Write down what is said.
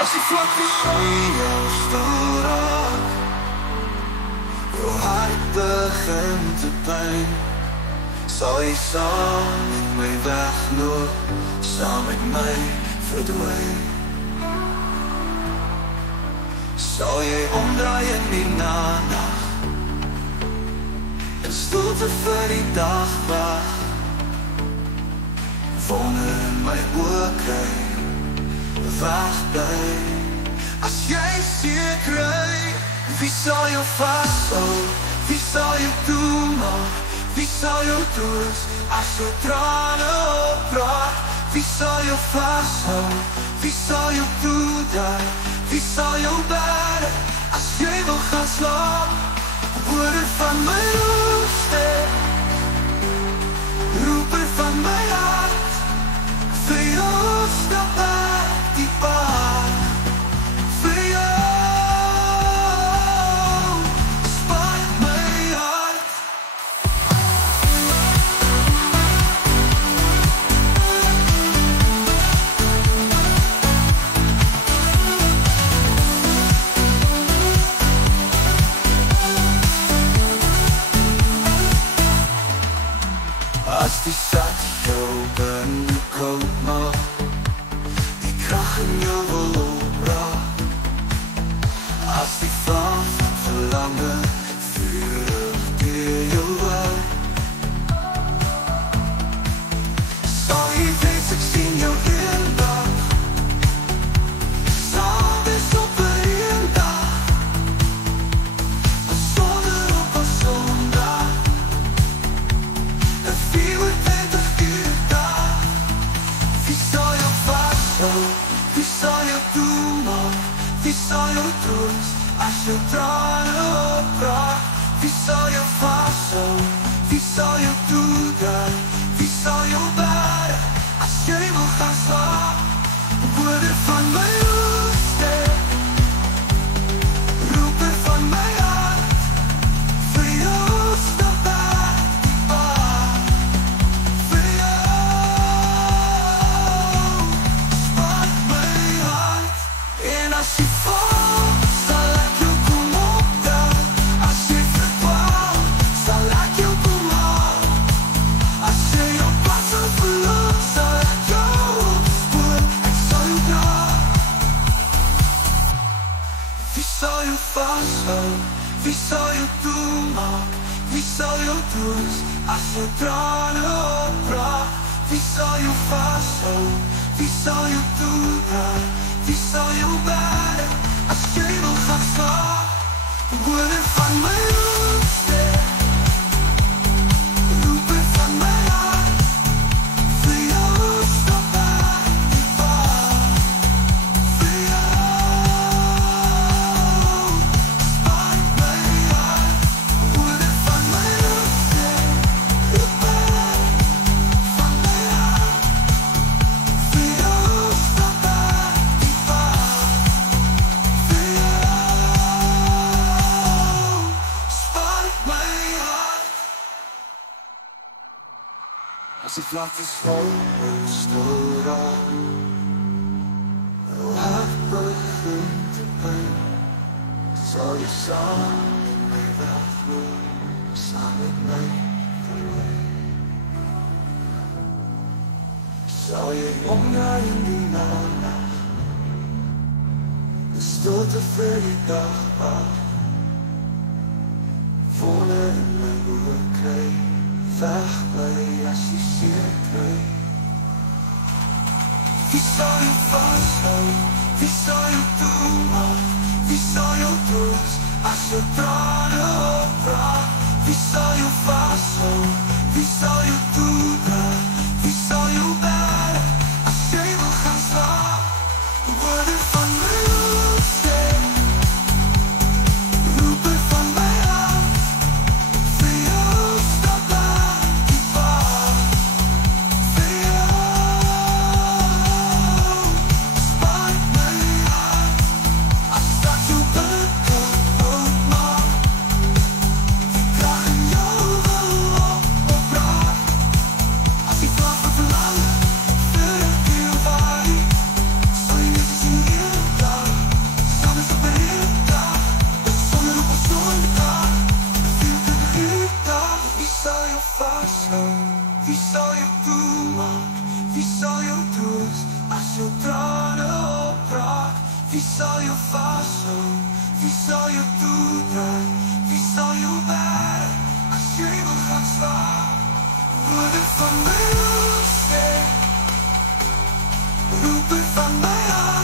As die vlak bestaan jou stil raak, jou hart begin te pyn, sal jy saam met my wegloop, saam met my verdwyn. Sal jy omdraai in die nag, in stilte vir die dag wag, wonder in my oë kry, wegbly. As jy seer kry, wie sal jou vashou? Wie sal jou toemaak? Wie sal jou troos as jou trane opraak? Wie sal jou vashou? Wie sal jou toedraai? Wie sal jou bære as jy wil gaan slaap? Woorde van my roepstem, roeper van my hart, vir jou stap uit die pad, vir jou spat my hart. As die stad jou binnekoud maak, die krag in jou wil opbraak, as die vlam van verlange vurig deur jou hou, sal jy weet ek sien jou eendag, sal wees op 'n eendag, 'n sonder op 'n sondag, 'n 24 uur dag. Wie sal jou vashou? Wie sal jou toemaak? Wie sal jou troos as jou trane opraak? Wie sal jou vashou? Wie sal jou toedraai? Wie sal jou bære as jy wil gaan slaap? Woorde van my roepstem, roeper van my hart, vir jou stap uit die pad, vir jou spat my hart. En as jy val, sal ek jou kom optel, as jy verdwaal, sal ek jou kom haal, as jy op pad sal verloor, sal ek jou opspoor, ek sal jou dra. Wie sal jou vashou? Wie sal jou toemaak? Wie sal jou troos as jou trane opraak? Wie sal jou vashou? Wie sal jou toedraai? Wie sal jou bære as jy wil gaan slaap? Woorde van my roepstem, roeper van my hart, vir jou stap uit die pad, vir jou spat my hart. Woorde van my roepstem, roeper van my hart, vir jou stap uit die pad, vir jou spat my hart. As die vlaktes vol stil raak, jou hart begin te pyn, sal jy saam met my wegloop, saam met my verdwyn. Sal jy omdraai in die nag, in stilte vir die dag wag, wonder in my oë kry, wegbly as jy seer kry. Wie sal jou vashou? Wie sal jou toemaak? Wie sal jou troos as jou trane opraak? Wie sal jou vashou? Wie sal jou toedraai? Wie sal jou bære as jy wil gaan slaap? Woorde van my roepstem, roeper van my hart, vir jou stap uit die pad, vir jou spat my hart. As dat jou binnekoud maak, die krag in jou wil opraak, Vi zal je vasthouden, wie zal je toedragen, wie zal je bære als je me gaat slaan. Woorden van mijn hoofd, roepen van mijn hart.